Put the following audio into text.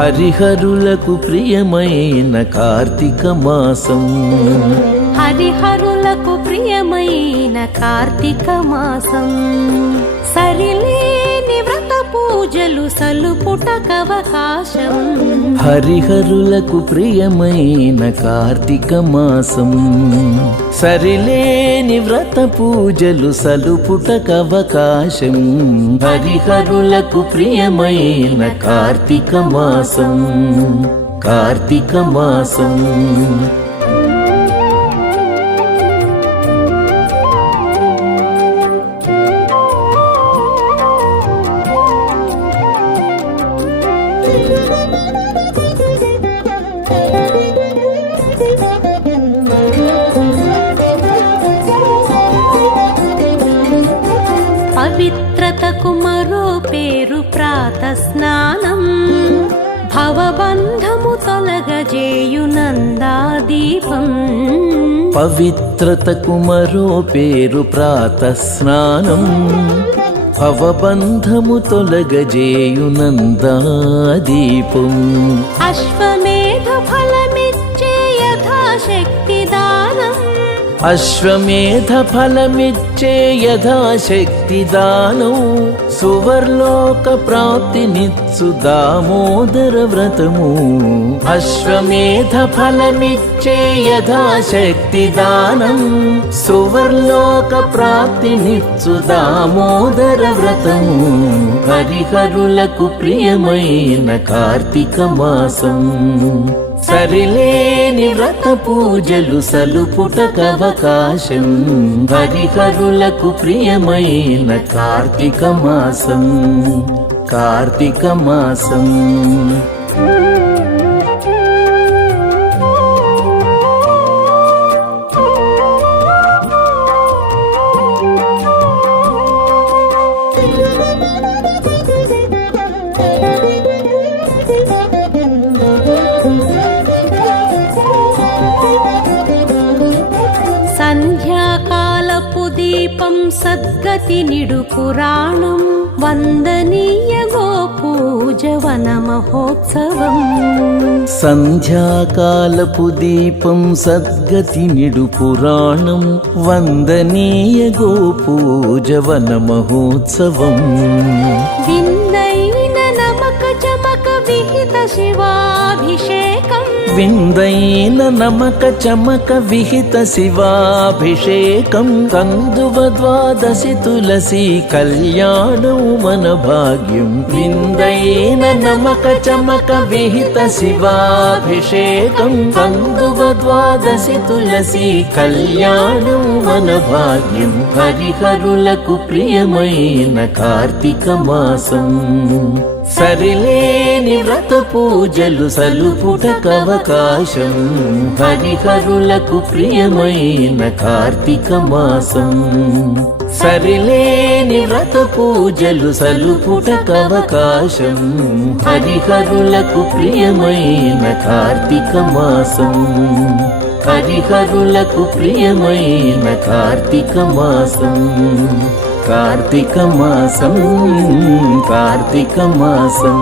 హరిహరులకు ప్రియమైన కార్తీక మాసం. హరిహరులకు ప్రియమైన కార్తీక మాసం. సరిలేని వ్రత పూజలు సలుపుటకవకాశం. హరిహరులకు ప్రియమైన కార్తీక మాసం. సరిలేని వ్రత పూజలు సలుపుటకవకాశం. హరిహరులకు ప్రియమైన కార్తీక మాసం. కార్తీక మాసం. పవిత్రతకు మరో పేరు ప్రాత స్నానం. భవబంధము తొలగజేయు నందాదీపం. పవిత్రతకు మరో పేరు ప్రాత స్నానం. భవబంధము తొలగజేయు నందాదీపం. అశ్వమేధ ఫలమిచ్చే యథాశక్తి దానం. అశ్వమేధ ఫలమిచ్చే యథాశక్తి దానం. సువర్లోక ప్రాప్తినిచ్చు దామోదర వ్రతము. అశ్వమేధ ఫలమిచ్చే యథాశక్తి దానం. సువర్లోక ప్రాప్తినిచ్చు దామోదర వ్రతము. హరిహరులకు ప్రియమైన కార్తీక మాసం. సరిలేని వ్రత పూజలు సలుపుటకవకాశం. హరిహరులకు ప్రియమైన కార్తీక మాసం. కార్తీక మాసం. సంధ్యాకాలపు దీపం సద్గతి నిడు పురాణం. వందనీయ గోపూజవన మహోత్సవం. సంధ్యాకాలపు దీపం సద్గతి నిడు పురాణం. వందనీయ గోపూజవన మహోత్సవం. విందైన నమక చమక విహిత శివాభిషేకం. విందైన నమక చమక విహిత శివాభిషేకం. కందువ ద్వాదశి తులసి కళ్యాణం మన భాగ్యం. విందైన నమక చమక విహిత శివాభిషేకం. కందువ ద్వాదశి తులసి కళ్యాణం మన భాగ్యం. హరిహరులకు ప్రియమైన కార్తీక మాసం. సరిలేని వ్రత పూజలు సలుపుటకవకాశం. హరిహరులకు ప్రియమైన కార్తీక మాసం. సరిలేని వ్రత పూజలు సలుపుటకవకాశం. హరిహరులకు ప్రియమైన కార్తీక మాసం. హరిహరులకు ప్రియమైన కార్తీక మాసం. కార్తీక మాసం. కార్తీక మాసం.